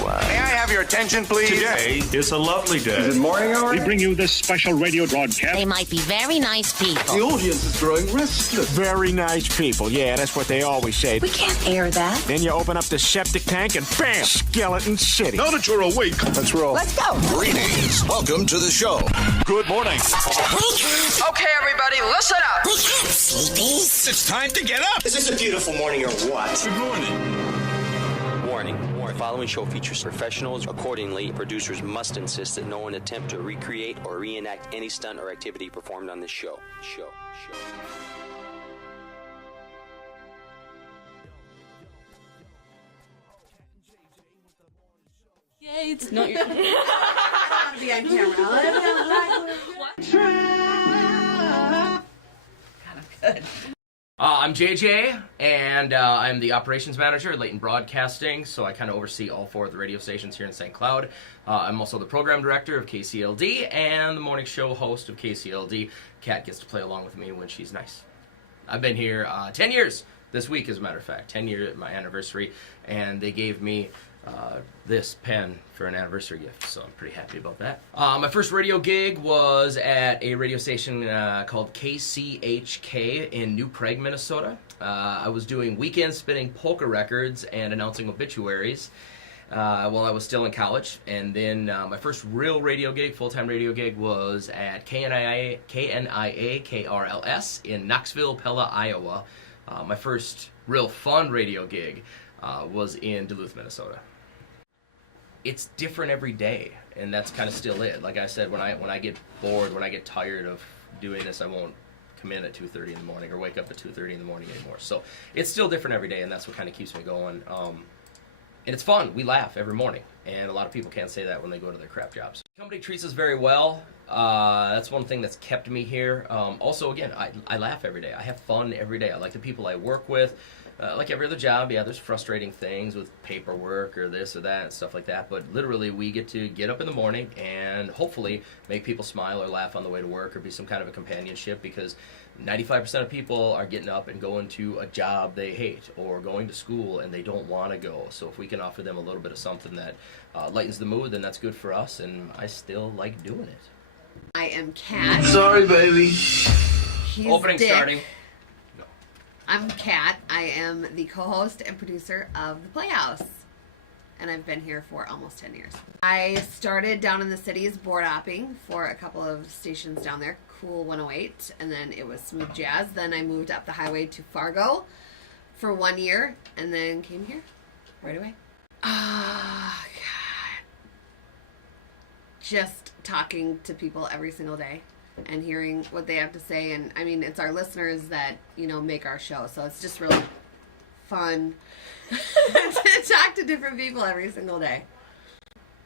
May I have your attention, please? Today is a lovely day. Is it morning already? We bring you this special radio broadcast. They might be very nice people. The audience is growing restless. Very nice people. Yeah, that's what they always say. We can't air that. Then you open up the septic tank and bam! Skeleton City. Now that you're awake, Let's roll. Let's go. Greetings. Welcome to the show. good morning. Wake up. Okay, everybody, listen up. Wake up, sleepies. It's time to get up. Is this a beautiful morning or what? Good morning. Warning. The following show features professionals. Accordingly, producers must insist that no one attempt to recreate or reenact any stunt or activity performed on this show. Yeah, it's not your... Be on camera. Kind of good. I'm JJ, and I'm the operations manager at Leighton Broadcasting, so I kind of oversee all 4 of the radio stations here in St. Cloud. I'm also the program director of KCLD and the morning show host of KCLD. Kat gets to play along with me when she's nice. I've been here 10 years this week, as a matter of fact, 10 years, my anniversary, and they gave me this pen for an anniversary gift, so I'm pretty happy about that. My first radio gig was at a radio station called KCHK in New Prague, Minnesota. I was doing weekend spinning polka records and announcing obituaries while I was still in college, and then my first real radio gig, full-time radio gig, was at KNIA KRLS in Knoxville, Pella, Iowa. My first real fun radio gig was in Duluth, Minnesota. It's different every day, and that's kind of still it. Like I said, when I get bored, when I get tired of doing this, I won't come in at 2:30 in the morning or wake up at 2:30 in the morning anymore. So it's still different every day, and that's what kind of keeps me going. And it's fun. We laugh every morning, and a lot of people can't say that when they go to their crap jobs. The company treats us very well. That's one thing that's kept me here. Also, again, I laugh every day. I have fun every day. I like the people I work with. Like every other job, yeah, there's frustrating things with paperwork or this or that and stuff like that, but literally we get to get up in the morning and hopefully make people smile or laugh on the way to work or be some kind of a companionship, because 95% of people are getting up and going to a job they hate or going to school and they don't want to go. So if we can offer them a little bit of something that lightens the mood, then that's good for us, and I still like doing it. I am Kat. Sorry, baby. He's Opening Dick. starting. I'm Kat. I am the co-host and producer of the Playhouse, and I've been here for almost 10 years. I started down in the cities board opping for a couple of stations down there, Cool 108, and then it was Smooth Jazz. Then I moved up the highway to Fargo for 1 year, and then came here right away. Ah, God. Just talking to people every single day and hearing what they have to say. And I mean, it's our listeners that, you know, make our show. So it's just really fun to talk to different people every single day.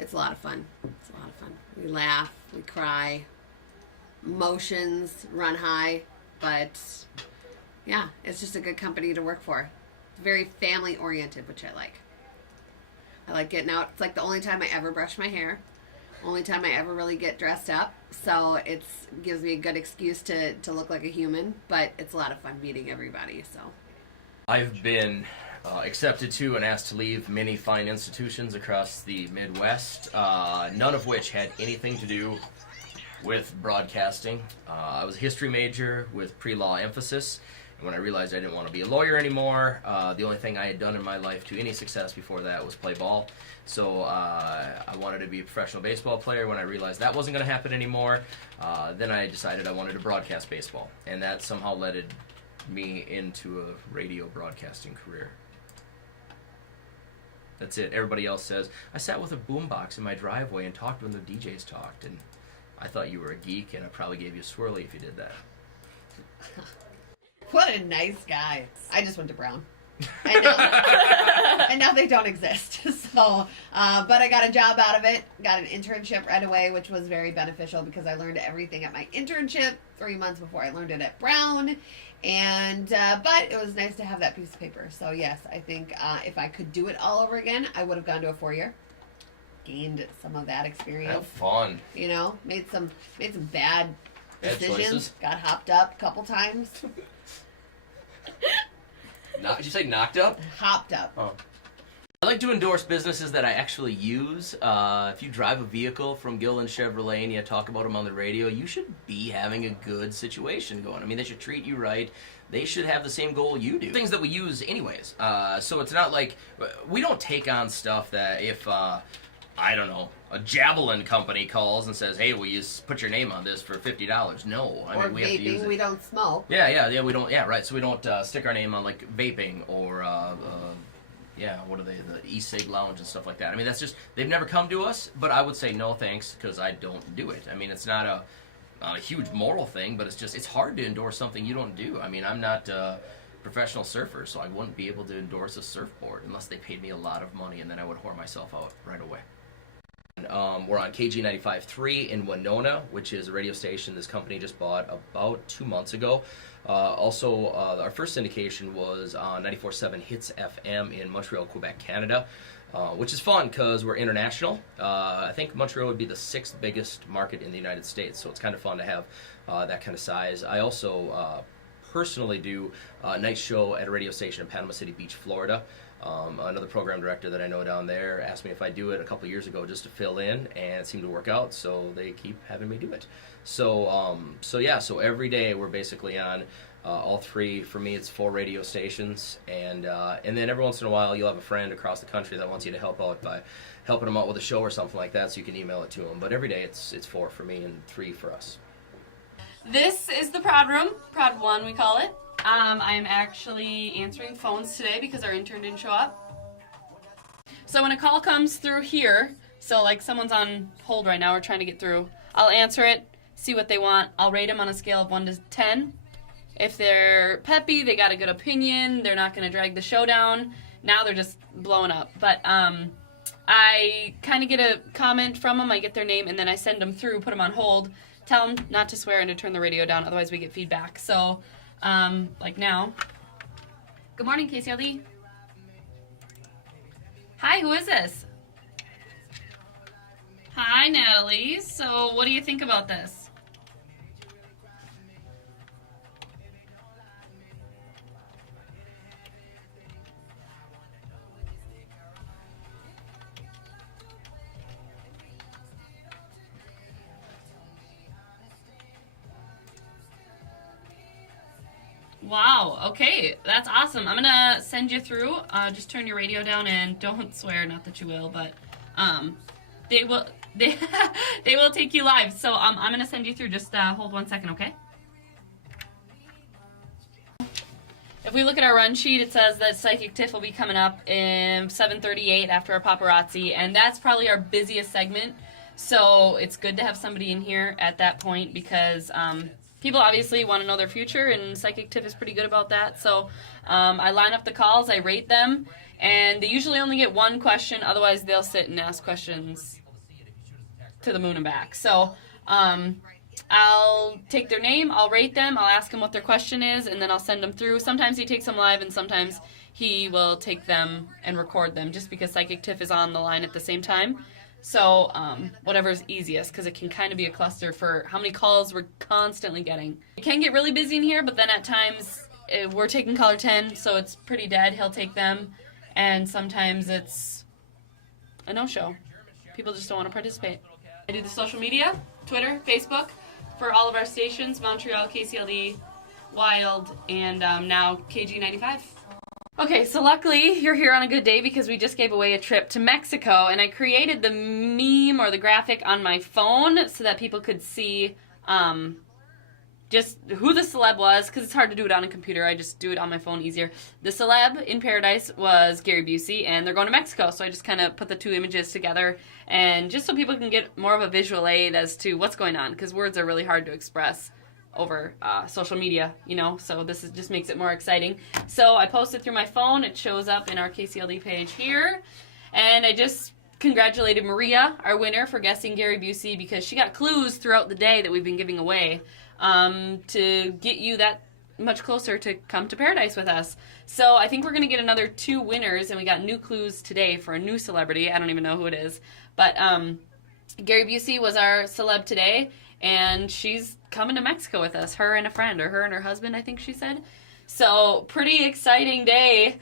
It's a lot of fun. It's a lot of fun. We laugh, we cry, emotions run high, but yeah, it's just a good company to work for. It's very family oriented, which I like. I like getting out. It's like the only time I ever brush my hair. Only time I ever really get dressed up, so it gives me a good excuse to look like a human, but it's a lot of fun meeting everybody, so. I've been accepted to and asked to leave many fine institutions across the Midwest, none of which had anything to do with broadcasting. I was a history major with pre-law emphasis, and when I realized I didn't want to be a lawyer anymore, the only thing I had done in my life to any success before that was play ball. So I wanted to be a professional baseball player. When I realized that wasn't going to happen anymore, then I decided I wanted to broadcast baseball, and that somehow led me into a radio broadcasting career. That's it. Everybody else says, I sat with a boombox in my driveway and talked when the DJs talked, and I thought you were a geek, and I probably gave you a swirly if you did that. What a nice guy. I just went to Brown. And now they don't exist. So, but I got a job out of it, got an internship right away, which was very beneficial because I learned everything at my internship 3 months before I learned it at Brown. And, but it was nice to have that piece of paper. So yes, I think if I could do it all over again, I would have gone to a 4-year. Gained some of that experience. Have fun. You know, made some bad decisions. Choices. Got hopped up a couple times. Did you say knocked up? Hopped up. Oh. I like to endorse businesses that I actually use. If you drive a vehicle from Gillen Chevrolet and you talk about them on the radio, you should be having a good situation going. I mean, they should treat you right. They should have the same goal you do. Things that we use anyways. So it's not like, we don't take on stuff that if, I don't know, a Javelin company calls and says, hey, will you put your name on this for $50? No. I mean, we have to use it. We don't smoke. Yeah, we don't, right. So we don't stick our name on, like, vaping or, what are they, the e-cig lounge and stuff like that. I mean, that's just, they've never come to us, but I would say no thanks, because I don't do it. I mean, it's not a huge moral thing, but it's hard to endorse something you don't do. I mean, I'm not a professional surfer, so I wouldn't be able to endorse a surfboard unless they paid me a lot of money, and then I would whore myself out right away. We're on KG 95.3 in Winona, which is a radio station this company just bought about 2 months ago. Also, our first syndication was on 94.7 Hits FM in Montreal, Quebec, Canada, which is fun because we're international. I think Montreal would be the 6th biggest market in the United States, so it's kind of fun to have that kind of size. I also personally do a night show at a radio station in Panama City Beach, Florida. Another program director that I know down there asked me if I'd do it a couple years ago just to fill in, and it seemed to work out, so they keep having me do it. So every day we're basically on all three. For me, it's 4 radio stations, and then every once in a while you'll have a friend across the country that wants you to help out by helping them out with a show or something like that, so you can email it to them. But every day it's 4 for me and 3 for us. This is the Prod Room, Prod 1 we call it. I'm actually answering phones today because our intern didn't show up. So when a call comes through here, so like someone's on hold right now, we're trying to get through, I'll answer it, see what they want. I'll rate them on a scale of 1 to 10. If they're peppy, they got a good opinion, they're not going to drag the show down, now they're just blowing up. But I kind of get a comment from them, I get their name, and then I send them through, put them on hold, tell them not to swear and to turn the radio down, otherwise we get feedback. So, like now. Good morning, KCLD. Hi, who is this? Hi, Natalie. So, what do you think about this? Wow, okay, that's awesome. I'm gonna send you through. Just turn your radio down and don't swear, not that you will, but they will take you live. So I'm gonna send you through. Just hold 1 second, okay? If we look at our run sheet, it says that Psychic Tiff will be coming up in 7:38 after our paparazzi, and that's probably our busiest segment. So it's good to have somebody in here at that point because people obviously want to know their future, and Psychic Tiff is pretty good about that. So I line up the calls, I rate them, and they usually only get one question. Otherwise, they'll sit and ask questions to the moon and back. So I'll take their name, I'll rate them, I'll ask them what their question is, and then I'll send them through. Sometimes he takes them live, and sometimes he will take them and record them, just because Psychic Tiff is on the line at the same time. So, whatever's easiest, because it can kind of be a cluster for how many calls we're constantly getting. It can get really busy in here, but then at times we're taking caller 10, so it's pretty dead. He'll take them, and sometimes it's a no-show. People just don't want to participate. I do the social media, Twitter, Facebook, for all of our stations, Montreal, KCLD, Wild, and now KG95. Okay, so luckily you're here on a good day because we just gave away a trip to Mexico, and I created the meme or the graphic on my phone so that people could see just who the celeb was, because it's hard to do it on a computer. I just do it on my phone easier. The celeb in Paradise was Gary Busey, and they're going to Mexico, so I just kind of put the 2 images together, and just so people can get more of a visual aid as to what's going on, because words are really hard to express over social media, you know, so this just makes it more exciting. So I posted through my phone. It shows up in our KCLD page here, and I just congratulated Maria, our winner, for guessing Gary Busey, because she got clues throughout the day that we've been giving away to get you that much closer to come to Paradise with us. So I think we're going to get another 2 winners, and we got new clues today for a new celebrity. I don't even know who it is, but Gary Busey was our celeb today, and she's coming to Mexico with us, her and a friend, or her and her husband, I think she said. So, pretty exciting day.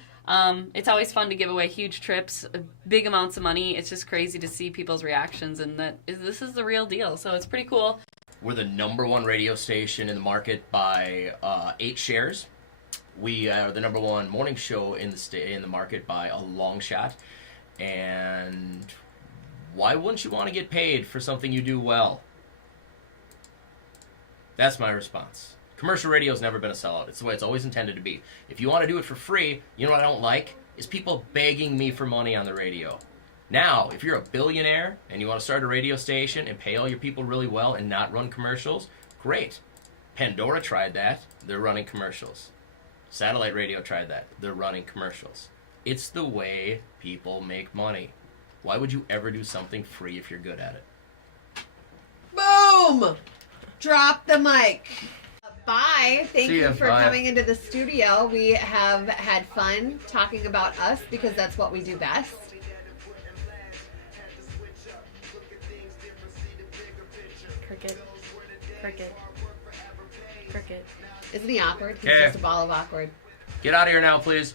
It's always fun to give away huge trips, big amounts of money. It's just crazy to see people's reactions, and this is the real deal. So it's pretty cool. We're the #1 radio station in the market by 8 shares. We are the #1 morning show in the market by a long shot. And why wouldn't you want to get paid for something you do well? That's my response. Commercial radio's never been a sellout. It's the way it's always intended to be. If you want to do it for free, you know what I don't like? Is people begging me for money on the radio. Now, if you're a billionaire and you want to start a radio station and pay all your people really well and not run commercials, great. Pandora tried that. They're running commercials. Satellite radio tried that. They're running commercials. It's the way people make money. Why would you ever do something free if you're good at it? Boom! Drop the mic. Bye. Thank you for Bye. coming into the studio. We have had fun talking about us because that's what we do best. Cricket. Cricket. Cricket. Isn't he awkward? He's Okay. just a ball of awkward. Get out of here now, please.